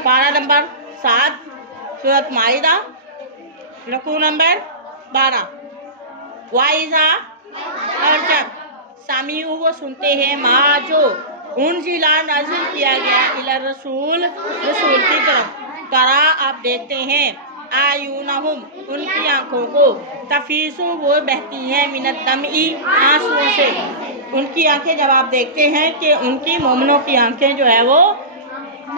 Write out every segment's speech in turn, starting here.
पारा नंबर 7 सूरत माइदा रुकू नंबर 12। वाइजा और जब सामिऊ वो सुनते हैं माँ जो उन जिला नाजिल किया गया इला रसूल की तरफ तरा आप देखते हैं आयुनहुम उनकी आंखों को तफीसु वो बहती हैं मिनत दमी आंसुओं से। उनकी आंखें जब आप देखते हैं कि उनकी मोमिनों की आंखें जो है वो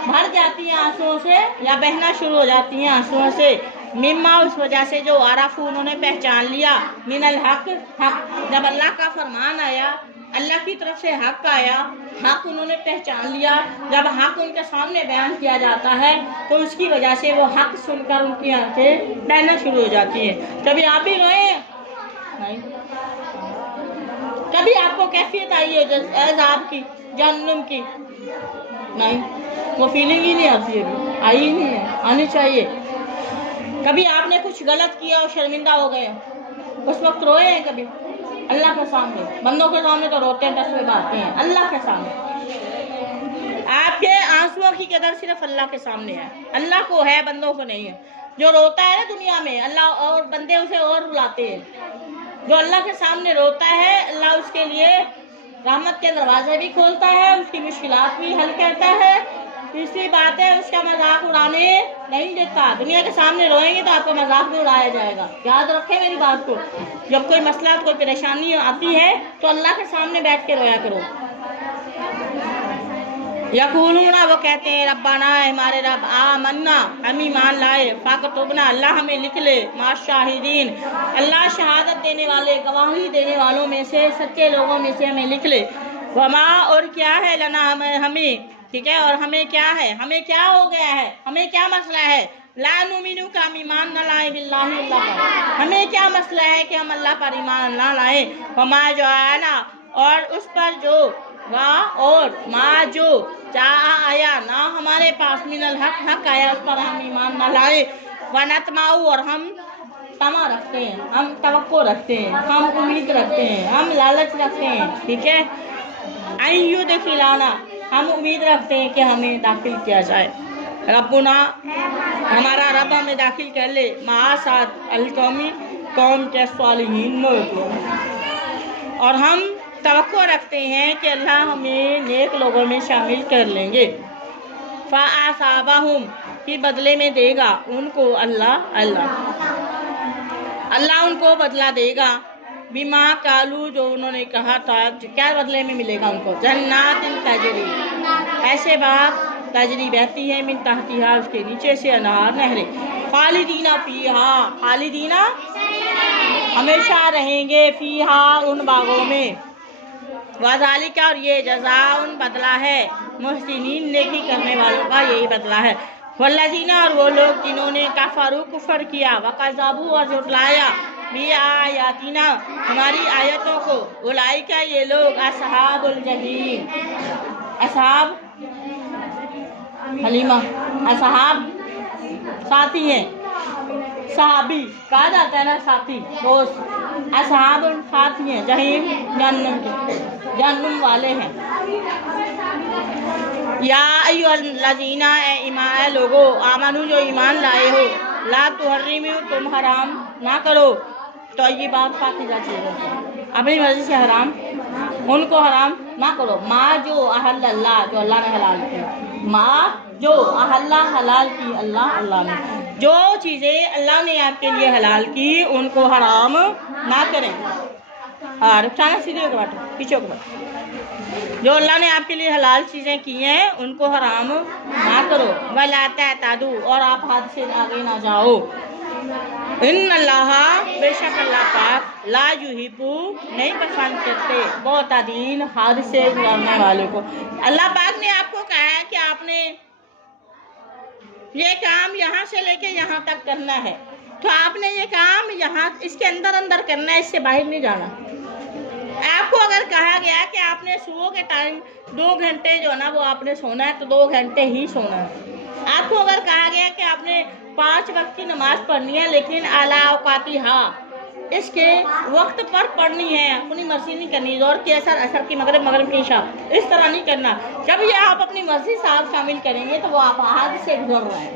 भर जाती हैं आंसुओं से या बहना शुरू हो जाती हैं आंसुओं से। मिम्मा उस वजह से जो आराफू उन्होंने पहचान लिया मिनल हक हक जब अल्लाह का फरमान आया अल्लाह की तरफ से हक आया हक उन्होंने पहचान लिया। जब हक उनके सामने बयान किया जाता है तो उसकी वजह से वो हक सुनकर उनकी आंखें बहना शुरू हो जाती हैं। कभी आप भी रोए नहीं? कभी आपको कैफियत आई है अज़ाब की जहन्नुम की? नहीं, वो फीलिंग ही नहीं आती है, आई ही नहीं है, आनी चाहिए। कभी आपने कुछ गलत किया और शर्मिंदा हो गए उस वक्त रोए हैं कभी? अल्लाह के सामने, बंदों के सामने तो रोते हैं, 10 में बातें हैं, अल्लाह के सामने आपके आंसुओं की कदर सिर्फ अल्लाह के सामने है। अल्लाह को है, बंदों को नहीं है। जो रोता है ना दुनिया में अल्लाह और बंदे उसे और रुलाते हैं। जो अल्लाह के सामने रोता है अल्लाह उसके लिए रहमत के दरवाजे भी खोलता है, उसकी मुश्किलात भी हल करता है। तीसरी बात है उसका मजाक उड़ाने नहीं देता। दुनिया के सामने रोएंगे तो आपका मजाक भी उड़ाया जाएगा। याद रखें मेरी बात को। जब कोई मसला कोई परेशानी आती है तो अल्लाह के सामने बैठ के रोया करो। यकूलूना वो कहते हैं रब्बाना हमारे रब आमन्ना हम ईमान लाए फाकतुबना अल्लाह हमें लिख ले मा शाहिदीन अल्लाह शहादत देने वाले गवाही देने वालों में से सच्चे लोगों में से हमें लिख ले। वमा और क्या है लना हमें ठीक है और हमें क्या है, हमें क्या हो गया है, हमें क्या मसला है। ला नुमिनु का हम ईमान न लाए बिल्लाहि अल्लाह पर, हमें क्या मसला है कि हम अल्लाह पर ईमान ना लाए। वमा जो आना और उस पर जो वाह और माँ जो चाह आया ना हमारे पास मिनल हक हक आया उस पर हम ईमान ना लाए। वनतमाऊ और हम तमा रखते हैं, हम तवक्को रखते हैं, हम उम्मीद रखते हैं, हम लालच रखते हैं। ठीक है आइयो देखिलाना हम उम्मीद रखते हैं कि हमें दाखिल किया जाए। रब्बुना हमारा रब हमें दाखिल कर ले मासाद अलकौमी कौम के सालिहीन में। और हम तवक्को रखते हैं कि अल्लाह हमें नेक लोगों में शामिल कर लेंगे। फ़ासाबाहुम कि बदले में देगा उनको अल्लाह उनको बदला देगा। बिमा कालू जो उन्होंने कहा था क्या बदले में मिलेगा उनको जन्नातिन तजरी ऐसे बात तजरी बहती है मिन तहतिहा उसके नीचे से अनहार नहरें। खालिदीना फीहा खालिदीना हमेशा रहेंगे फीहा उन बागों में। वज़ालिका और ये जज़ाउन बदला है मुहसिनीन नेकी करने वालों का यही बदला है। वल्लज़ीना और वो लोग जिन्होंने कफ़रू कुफ़र किया वक़ज़्ज़बू और झुटलाया भी आयातिना हमारी आयतों को उलाइका ये लोग असहाबुल जहीम असहाब हलीमा असहाब साथी हैं सहाबी कहा जाता है ना साथी दोस्त असहाब साथी हैं जहीम जहन्नुम वाले हैं। या अय्युहल्लज़ीना ईमान लोगो आमनू जो ईमान लाए हो ला तुहर्रिमू तुम हराम ना करो तो ये बात पाकीज़ा चीज़ें अपनी मर्जी से हराम उनको हराम ना करो। माँ जो अहल्लल्लाह जो अल्लाह ने हलाल की माँ जो अहल्ला हलाल की अल्लाह ने जो चीज़ें अल्लाह ने आपके लिए हलाल की उनको हराम ना करें। और सीधे होकर बैठो पीछे होकर बैठो। जो अल्लाह ने आपके लिए हलाल चीज़ें की हैं उनको हराम ना करो। वला तादू और आप हाथ से आगे ना जाओ। इन अल्लाह बेशक अल्लाह पाक ला युहिब्बु नहीं पसंद करते बहुत अदीन हाथ से करने वाले को। अल्लाह पाक ने आपको कहा है कि आपने ये काम यहाँ से लेके यहाँ तक करना है तो आपने ये काम यहाँ इसके अंदर करना है, इससे बाहर नहीं जाना। आपको अगर कहा गया कि आपने सुबह के टाइम 2 घंटे जो है ना वो आपने सोना है तो 2 घंटे ही सोना है। आपको अगर कहा गया कि आपने 5 वक्त की नमाज पढ़नी है लेकिन आला औकाती हाँ इसके वक्त पर पढ़नी है, अपनी मर्जी नहीं करनी। जोर की असर की मगरिब की इशा, इस तरह नहीं करना। जब ये आप अपनी मर्जी से आप शामिल करेंगे तो वो आप हाथ से गुजर रहे हैं,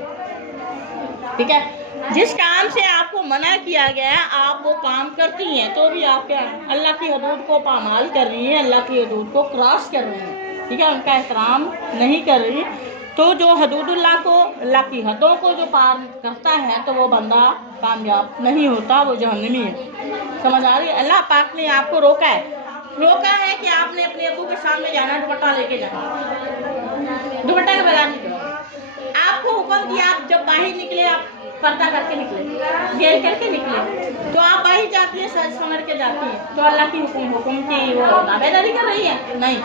ठीक है। जिस काम से आपको मना किया गया है आप वो काम करती हैं तो भी आप क्या अल्लाह की हदूद को पामाल कर रही हैं, अल्लाह की हदूद को क्रॉस कर रही हैं, ठीक है, उनका एहतराम नहीं कर रही। तो जो हदूदुल्लाह को, अल्लाह की हदों को जो पार करता है तो वो बंदा कामयाब नहीं होता, वो जहन्नमी है। समझ आ रही है? अल्लाह पाक ने आपको रोका है कि आपने अपने अबू के सामने जाना, दुपट्टा लेके जाना, दुपट्टा के बगैर नहीं जाना। आपको हुक्म दिया आप जब बाहर निकले आप पर्दा करके निकले, घेर करके निकले, तो आप बाहर जाती है सज समझ के जाती है, तो अल्लाह की हुक्म की वो दावेदारी कर रही है? नहीं।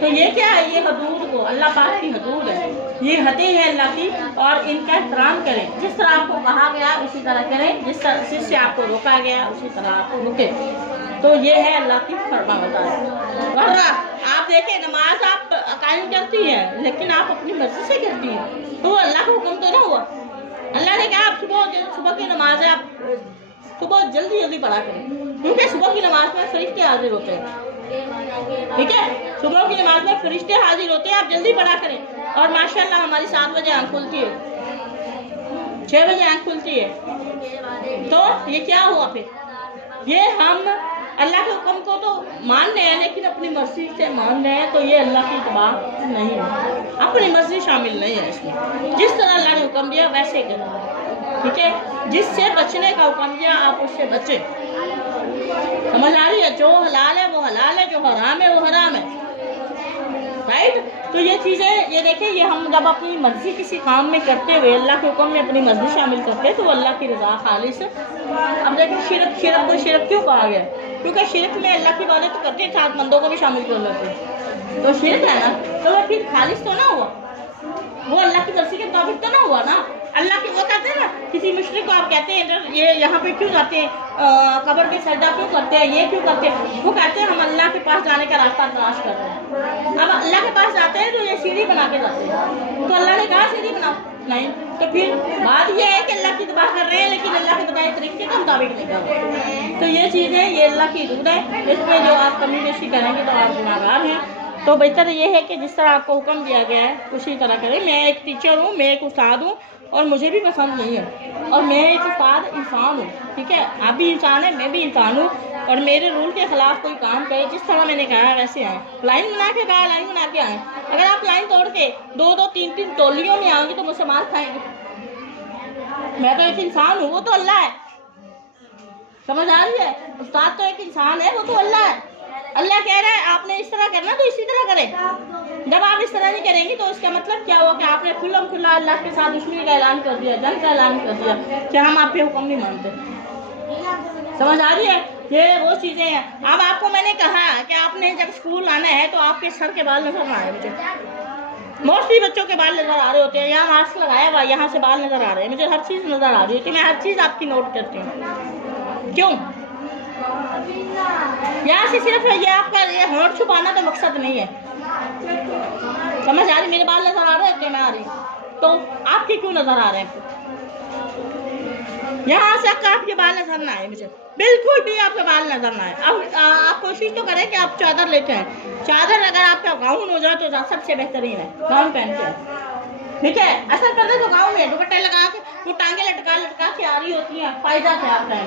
तो ये क्या है? ये हदूद को, अल्लाह पाक की हदूद है, ये हदें हैं अल्लाह की, और इनका एहतराम करें। जिस तरह आपको कहा गया उसी तरह करें, जिससे आपको रोका गया उसी तरह आपको रुके। तो ये है अल्लाह की फरमाबरदारी। वरना आप देखें नमाज आप कायम करती हैं लेकिन आप अपनी मर्जी से करती हैं, तो वो अल्लाह का हुक्म तो ना हुआ। अल्लाह ने कहा आप सुबह की नमाज है, आप सुबह जल्दी पढ़ा करें, क्योंकि सुबह की नमाज में फरिश्ते हाजिर होते हैं, ठीक है। सुबह की नमाज में फरिश्ते हाजिर होते हैं, आप जल्दी पढ़ा करें। और माशाल्लाह हमारी 7 बजे आँख खुलती है, 6 बजे आँख खुलती है, तो ये क्या हुआ फिर? ये हम अल्लाह के हुक्म को तो मान रहे हैं लेकिन अपनी मर्जी से मान रहे हैं, तो ये अल्लाह की इत्तबा नहीं है, अपनी मर्जी शामिल नहीं है इसमें। जिस तरह अल्लाह ने हुक्म दिया वैसे करें, ठीक है। जिससे बचने का हुक्म दिया आप उससे बचें। समझ आ रही है? जो हलाल है वो हलाल है, जो हराम है वो हराम है, राइट। तो ये चीज़ें, ये देखें, ये हम जब अपनी मर्जी किसी काम में करते हुए अल्लाह के हुक्म में अपनी मर्जी शामिल करते हैं तो अल्लाह की रज़ा खालिस। अब देखें शिरक क्यों कहा गया? क्योंकि शिरक में अल्लाह की इबादत तो करते हैं, साथ बंदों को भी शामिल कर लेते हैं, तो शिरक है ना, तो वो फिर खालिस तो ना हुआ, वो अल्लाह की मर्जी के मुताबिक तो ना हुआ ना। अल्लाह के वो कहते हैं ना, किसी मुशरिक को आप कहते हैं ये यहाँ पे क्यों जाते हैं, कब्र पे सजदा क्यों करते हैं, ये क्यों करते हैं? वो कहते हैं हम अल्लाह के पास जाने का रास्ता तलाश कर रहे हैं। अब अल्लाह के पास जाते हैं तो ये सीढ़ी बना के जाते हैं, तो अल्लाह ने कहा सीढ़ी बनाओ, नहीं। तो फिर बात ये है कि अल्लाह की इत्तबा कर रहे हैं लेकिन अल्लाह के बताए तरीके के मुताबिक नहीं कर रहे। तो ये चीज़ें, ये अल्लाह की हदूद है, इसमें जो आप कमी बेशी करेंगे तो आप गुनाहगार हैं। तो बेहतर ये है कि जिस तरह आपको हुक्म दिया गया है उसी तरह करें। मैं एक टीचर हूँ, मैं एक उस्ताद हूँ और मुझे भी पसंद नहीं है, और मैं एक उस्ताद इंसान हूँ, ठीक है। आप भी इंसान है, मैं भी इंसान हूँ, और मेरे रूल के खिलाफ कोई काम करे, जिस तरह मैंने कहा वैसे आए, लाइन बना के कहा लाइन बना के आए। अगर आप लाइन तोड़ के 2-2, 3-3 टोलियों में आओगे तो मुझसे मार खाएंगे। मैं तो एक इंसान हूँ, वो तो अल्लाह है। समझ आ रही है? उस्ताद तो एक इंसान है, वो तो अल्लाह है। अल्लाह कह रहा है आपने इस तरह करना तो इसी तरह करें। जब आप इस तरह नहीं करेंगे तो उसका मतलब क्या हुआ कि आपने खुल्ला अल्लाह के साथ दुश्मनी का ऐलान कर दिया, जंग का ऐलान कर दिया कि हम आपके हुक्म नहीं मानते। समझ आ रही है? ये वो चीज़ें हैं। अब आपको मैंने कहा कि आपने जब स्कूल आना है तो आपके सर के बाल नजर ना आए। मुझे मोस्टली बच्चों के बाल नजर आ रहे होते हैं, यहाँ मास्क लगाया हुआ, यहाँ से बाल नजर आ रहे हैं, मुझे हर चीज़ नजर आ रही होती है, मैं हर चीज़ आपकी नोट करती हूँ। क्यों? यहाँ से सिर्फ ये आपका ये होंठ छुपाना तो मकसद नहीं है। समझ आ रही? मेरे बाल नजर आ रहे हैं, मैं आ रही, तो आपके क्यों नजर आ रहे हैं? यहाँ से आपके बाल नजर ना आए, मुझे बिल्कुल भी आपके बाल नजर ना आए। अब आप कोशिश तो करें कि आप चादर लेते हैं, चादर अगर आपका गाउन हो जाए तो सबसे बेहतरीन है, गाउन पहन के, ठीक है। असर कर दे तो गाँव में दुपट्टे लगा के वो टांगे लटका के आ रही होती है, फायदा क्या आपका है?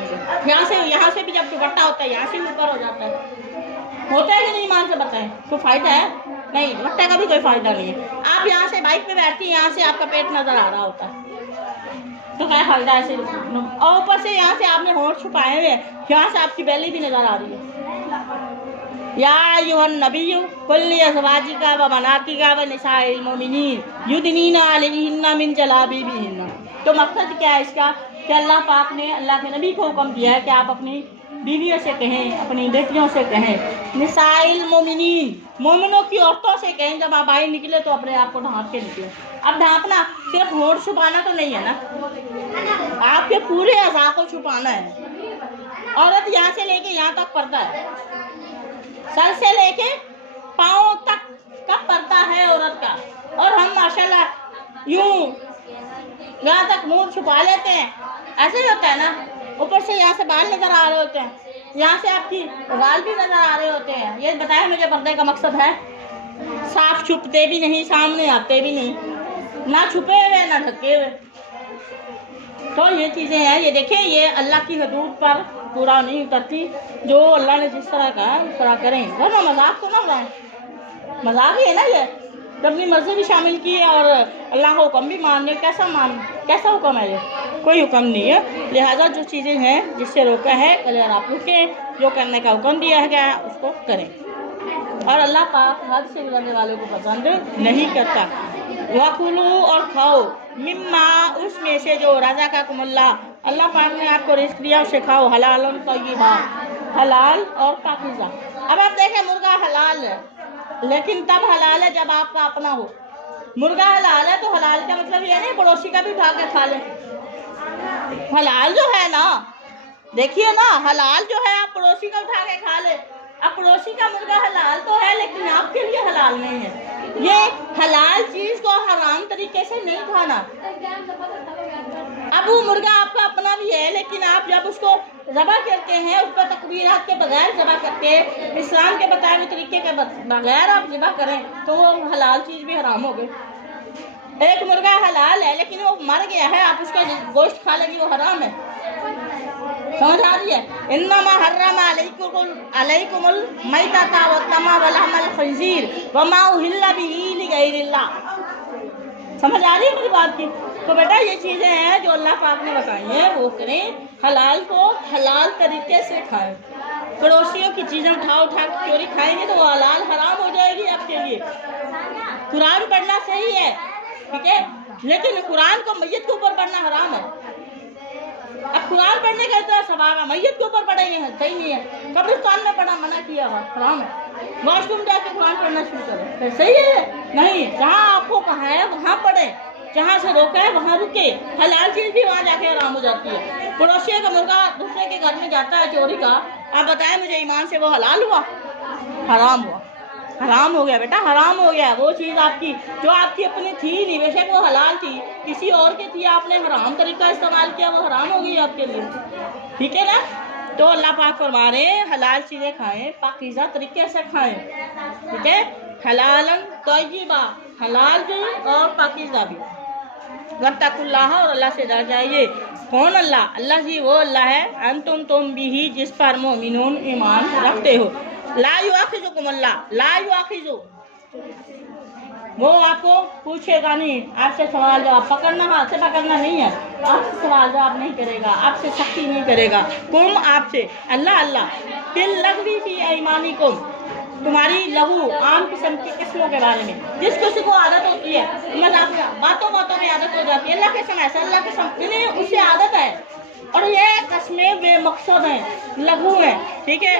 यहाँ से भी जब दुपट्टा होता है यहाँ से ऊपर हो जाता है, होता है कि नहीं? मान से बताएं, तो फायदा है? नहीं, दुपट्टे का भी कोई फायदा नहीं है। आप यहाँ से बाइक पे बैठती हैं, यहाँ से आपका पेट नजर आ रहा होता है, तो क्या फायदा है? और ऊपर से यहाँ से आपने होंठ छुपाए हुए, यहाँ से आपकी बेली भी नजर आ रही है। या अय्युहन नबिय्यु कुल्ली अज़वाजिका व बनातिका व निसाइल मोमिनीन युदनीना अलैहिन्ना मिन जलाबिबिहिन्ना। तो मकसद क्या है इसका कि अल्लाह पाक ने अल्लाह के नबी को हुक्म दिया है कि आप अपनी बीवियों से कहें, अपनी बेटियों से कहें, निसाइल मोमिनीन, मोमिनों की औरतों से कहें जब आप बाहर निकले तो अपने आप को ढांप के निकले। अब ढांपना सिर्फ होंठ छुपाना तो नहीं है ना, आपके पूरे अज़ा को छुपाना है। औरत यहाँ से लेके यहाँ तक पर्दा है, सर से लेके पाँव तक का पर्दा है औरत का, और हम माशाल्लाह यूं यहाँ तक मुंह छुपा लेते हैं। ऐसे ही होता है ना, ऊपर से यहाँ से बाल नजर आ रहे होते हैं, यहाँ से आपकी गाल भी नजर आ रहे होते हैं। ये बताया मुझे पर्दे का मकसद है, साफ छुपते भी नहीं, सामने आते भी नहीं, ना छुपे हुए ना ढके हुए। तो ये चीज़ें हैं, ये देखें, ये अल्लाह की हदूद पर पूरा नहीं उतरती। जो अल्लाह ने जिस तरह कहा उस तरह करें, वरना मजाक तो ना उड़ाएं। मजाक ही है ना ये, अपनी मर्जी भी शामिल की है और अल्लाह का हुक्म भी मानने। कैसा हुक्म है ये? कोई हुक्म नहीं है। लिहाजा जो चीज़ें हैं जिससे रोका है अगर आप रुकें, जो करने का हुक्म दिया गया है उसको करें। और अल्लाह पाक हद से गुजरने वालों को पसंद नहीं करता। वकुलू, और खाओ, मिम्मा, उसमें से जो राजा का कुमुल्ला, अल्लाह पाक ने आपको रिस्क दिया उसे खाओ, हलाल तय्यबा, हलाल और पाकीज़ा। अब आप देखें, मुर्गा हलाल है, लेकिन तब हलाल है जब आपका अपना हो। मुर्गा हलाल है तो हलाल का मतलब ये नहीं पड़ोसी का भी उठा के खा ले। हलाल जो है ना, देखिए ना, हलाल जो है आप पड़ोसी का उठा के खा ले। अब पड़ोसी का मुर्गा हलाल तो है लेकिन आपके लिए हलाल नहीं है। ये हलाल चीज को हराम तरीके से नहीं खाना। अब वो मुर्गा आपका अपना भी है, लेकिन आप जब उसको ज़बह करते हैं, उस पर तकबीरात के बगैर ज़बह करते हैं, इस्लाम के बताए हुए तरीके के बगैर आप ज़बह करें तो वो हलाल चीज़ भी हराम हो गई। एक मुर्गा हलाल है लेकिन वो मर गया है, आप उसका गोश्त खा लेंगे, वो हराम है। समझ आ रही है? इन्नमा हर्रमा अलैकुमुल मैतता वद्दमा वलहमल खंजीर वमा उहिल्ला बिही लिगैरिल्लाह। समझ आ रही है मेरी बात की? तो बेटा ये चीज़ें हैं जो अल्लाह पाक ने बताई हैं, वो करें। हलाल को हलाल तरीके से खाएं। पड़ोसियों की चीज़ें उठा के चोरी खाएंगे तो वो हलाल हराम हो जाएगी आपके लिए। कुरान पढ़ना सही है, ठीक है, लेकिन कुरान को मैयत के ऊपर पढ़ना हराम है। अब कुरान पढ़ने का इतना सवाब है, मैयत के ऊपर पढ़ेंगे, सही नहीं है। कब्रिस्तान में पढ़ा मना किया हुआ, हराम है। वॉशरूम जाके कुरान पढ़ना शुरू करें, फिर सही है? नहीं, जहाँ आपको कहा है वहाँ पढ़े, जहाँ से रोका है वहाँ रुके। हलाल चीज़ भी वहाँ जाके हराम हो जाती है। पड़ोसी का मुर्गा दूसरे के घर में जाता है चोरी का, आप बताएं मुझे ईमान से वो हलाल हुआ? हराम हुआ, हराम हो गया बेटा, हराम हो गया। वो चीज़ आपकी जो आपकी अपनी थी नहीं, बेशक वो हलाल थी, किसी और की थी, आपने हराम तरीका इस्तेमाल किया, वो हराम हो गई आपके लिए, ठीक है ना? तो अल्लाह पाक फरमा रहे हैं हलाल चीज़ें खाएं, पाकीज़ा तरीके से खाएं, ठीक है? हलालन तय्यबा, हलाल भी और पाकीज़ा भी। वत्तकुल्लाह, और अल्लाह से डर जाइए। कौन अल्लाह? अल्लाह जी वो अल्लाह है तुम भी ही जिस पर मोमिनून ईमान रखते हो। ला युआखिजुकुम अल्लाह, ला युआखिजु, वो आपको पूछेगा नहीं, आपसे सवाल जवाब पकड़ना, हाथ से पकड़ना नहीं है, आपसे सवाल जवाब नहीं करेगा, आपसे सख्ती नहीं करेगा। कुम, आपसे, अल्लाह बिल लगवी फी ऐमानिकुम, तुम्हारी लघु आम किस्म की किस्मों के बारे में। जिस किसी को आदत होती है मजाक बातों में आदत हो जाती है, अल्लाह कसम ऐसा, अल्लाह कसम, इन्हें उससे आदत है। और ये कस्में बेमकसद हैं, लघु हैं, ठीक है,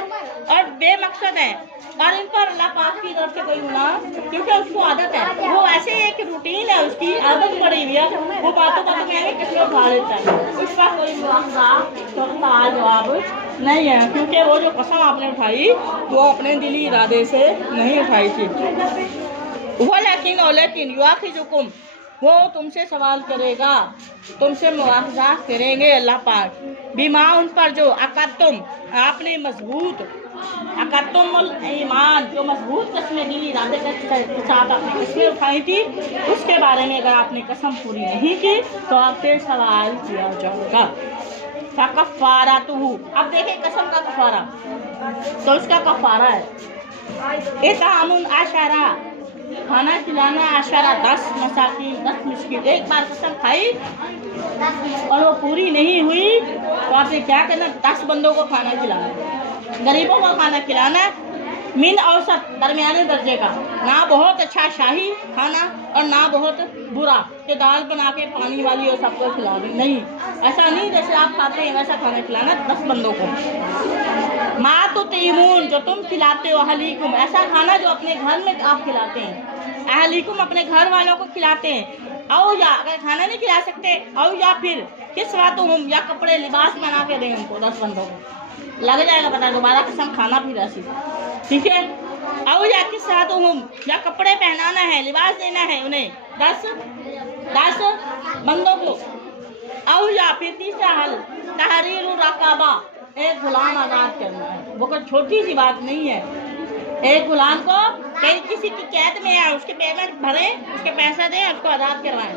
और बेमकसद हैं, और इन पर अल्लाह पाक की तरफ से कोई गुनाह, क्योंकि उसको आदत है, वो ऐसे एक रूटीन है, उसकी आदत पड़ी हुई है, वो बातों में भी किस्में उठा लेता है, उसका कोई सवाल जवाब नहीं है, क्योंकि वो जो कसम आपने उठाई वो अपने दिली इरादे से नहीं उठाई थी। वो लेकिन युआखिजुकुम, वो तुमसे सवाल करेगा, तुमसे मुआवजा करेंगे अल्लाह पाक, बीमा, उन पर जो अकदुम, आपने मजबूत, अकदुमुल ईमान, जो मजबूत कसमें दिली इरादे के साथ आपने कसमें उठाई थी, उसके बारे में अगर आपने कसम पूरी नहीं की तो आपसे सवाल किया जाएगा। कफ़ारातुहु, अब देखें कसम का कफ़ारा, तो उसका कफ़ारा है इतामुन आशरा, खाना खिलाना, आशरा 10 मसाकिन, 10 मिस्किन। एक बार कसम खाई और वो पूरी नहीं हुई तो आपने क्या करना? 10 बंदों को खाना खिलाना, गरीबों को खाना खिलाना, मिन औसत, दरमियाने दर्जे का, ना बहुत अच्छा शाही खाना और ना बहुत बुरा कि दाल बना के पानी वाली और सबको खिला दें, नहीं, ऐसा नहीं, जैसे आप खाते हैं वैसा खाना खिलाना 10 बंदों को। मा तो तैमून, जो तुम खिलाते हो, अहलीकुम, ऐसा खाना जो अपने घर में आप खिलाते हैं, अहलीकुम, अपने घर वालों को खिलाते हैं। और या अगर खाना नहीं खिला सकते, और या फिर किस बातों हम, या कपड़े लिबास बना के दें उनको, 10 बंदों को, लग जाएगा पता, दोबारा कसम खाना भी राशि, ठीक है। और या किस बातों हम, या कपड़े पहनाना है, लिबास देना है उन्हें, 10 बंदों को। और या फिर तीसरा हल, तहरीर रकाबा, एक गुलाम आज़ाद करना है। वो कोई छोटी सी बात नहीं है। एक गुलाम को कहीं किसी की कैद में है, उसके पेमेंट भरें, उसके पैसे दें, उसको आज़ाद करवाएं।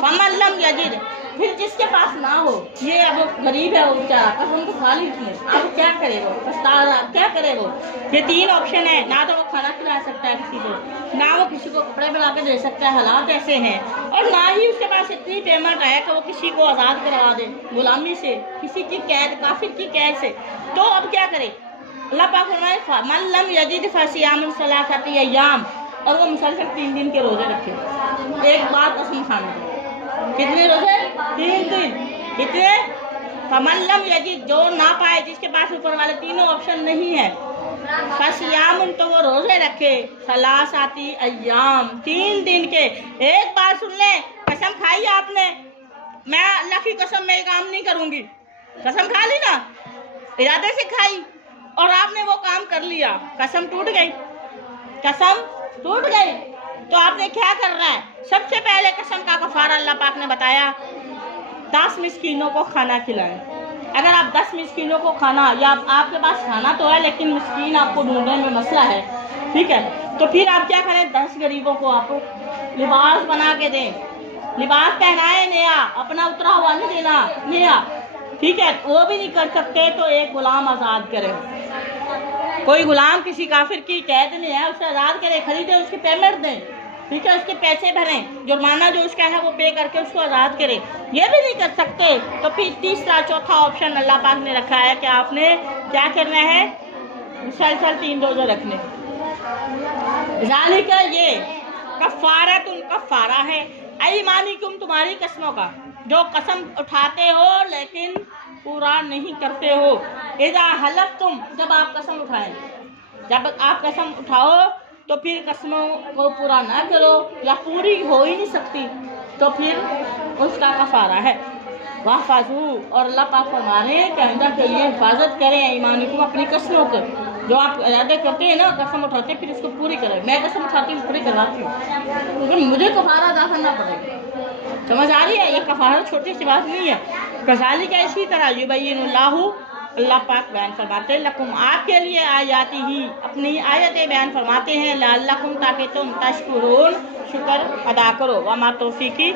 फमन लम यजिद, फिर जिसके पास ना हो, ये अब गरीब है वो बेचारा, कसम तो खा ली उसने, अब क्या करे वो, पछता रहा, क्या करे वो। ये तीन ऑप्शन है, ना तो वो खाना खिला सकता है किसी को, ना वो किसी को कपड़े बना के दे सकता है, हालात ऐसे हैं, और ना ही उसके पास इतनी पेमेंट है कि वो किसी को आज़ाद करवा दे गुलामी से, किसी की कैद, काफिर की कैद से। तो अब क्या करे? अल्लाह पाक फरमाए मन लम यजिद फसियाम सलासति अय्याम, और वो मुसलसल 3 दिन के रोजे रखे। एक बात कसम खाना, कितने रोजे? 3 दिन। कितने? फमन लम यजिद, जो ना पाए, जिसके पास ऊपर वाले तीनों ऑप्शन नहीं है, फसियाम, तो वो रोजे रखे सलासति अय्याम, 3 दिन के। एक बार सुन ले, कसम खाई आपने, मैं अल्लाह की कसम में काम नहीं करूंगी, कसम खा ली ना, इरादे से खाई और आपने वो काम कर लिया, कसम टूट गई, कसम टूट गई। तो आपने क्या करना है? सबसे पहले कसम का कफारा अल्लाह पाक ने बताया, 10 मिस्कीनों को खाना खिलाएं। अगर आप 10 मिस्कीनों को खाना, या आपके पास खाना तो है लेकिन मिस्कीन आपको ढूंढने में मसला है, ठीक है, तो फिर आप क्या करें? 10 गरीबों को आप लिबास बना के दें, लिबास पहनाए नया, अपना उतरा हुआ नहीं देना नया, ठीक है। वो भी नहीं कर सकते तो एक गुलाम आज़ाद करें। कोई गुलाम किसी काफिर की कैद में है, उसे आज़ाद करें, खरीदे, उसकी पेमेंट दें, ठीक है, उसके पैसे भरें, जुर्माना जो उसका है वो पे करके उसको आज़ाद करें। ये भी नहीं कर सकते तो फिर तीसरा चौथा ऑप्शन अल्लाह पाक ने रखा है कि आपने क्या करना है? मुसलसल 3 रोजे रखने। ज़ालिका, ये कफ़ारा है ऐमानिकुम, तुम्हारी कसमों का, जो कसम उठाते हो लेकिन पूरा नहीं करते हो। इज़ा हलफ्तुम, जब आप कसम उठाएं, जब आप कसम उठाओ तो फिर कसमों को पूरा ना करो, या पूरी हो ही नहीं सकती, तो फिर उसका कफारा है। वहफ़ज़ू, और अल्लाह पाक फरमाने कहना के लिए हिफाजत करें ईमानिकुम, अपनी कसमों को, जो आप इरादे करते हैं ना, कसम उठाते हैं, फिर उसको पूरी करें। मैं कसम उठाती हूँ, पूरी करवाती हूँ, क्योंकि मुझे कफारा अदा करना पड़ेगा। समझ आ रही है? ये कफारा छोटी सी बात नहीं है। कज़ालिका, इसी तरह युबय्यिनुल्लाहु, अल्लाह पाक बयान फरमाते हैं, लकुम, आपके लिए आयाती ही, अपनी आयतें बयान फरमाते हैं, लअल्लकुम, ताकि तुम तशकुरून, शुक्र अदा करो। वमा तौफीकी